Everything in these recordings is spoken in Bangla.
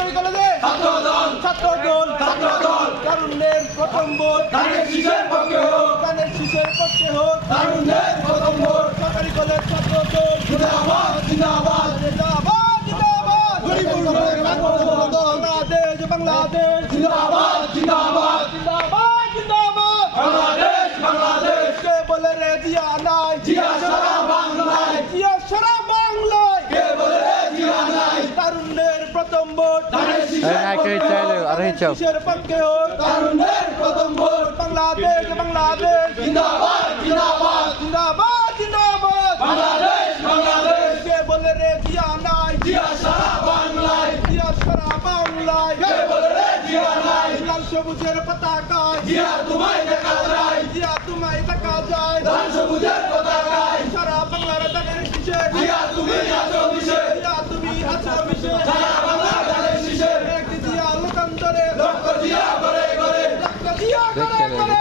সরকারি কলেজে ছাত্রদল ছাত্রদল ছাত্রদল। তরুণদের প্রথম ভোট ধানের শীষের পক্ষে হোক ধানের শীষের পক্ষে হোক তরুণদের প্রথম ভোট। সরকারি কলেজ ছাত্রদল জিন্দাবাদ জিন্দাবাদ। জিন্দাবাদ জিন্দাবাদ। গরিবুল বাংলাদেশ বাংলাদেশ। জিন্দাবাদ জিন্দাবাদ। জিন্দাবাদ জিন্দাবাদ। বাংলাদেশ বাংলাদেশ। কে বলে রে জিয়া নাই। জিয়া chow. কিসের পক্ষে হোক। তারুণ্যের প্রথম ভোট বাংলাদেশ বাংলাদেশ। জিন্দাবাদ জিন্দাবাদ। জিন্দাবাদ জিন্দাবাদ। বাংলাদেশ বাংলাদেশ। কে বলে রে জিয়া নাই? জিয়া সারা বাংলায়। জিয়া সারা বাংলায়। কে বলে রে জিয়া নাই? লাল সবুজের পতাকায়। জিয়া তোমায় দেখা যায়।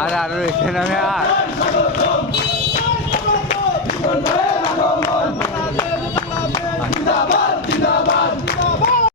আর আর এখানে আমি আর।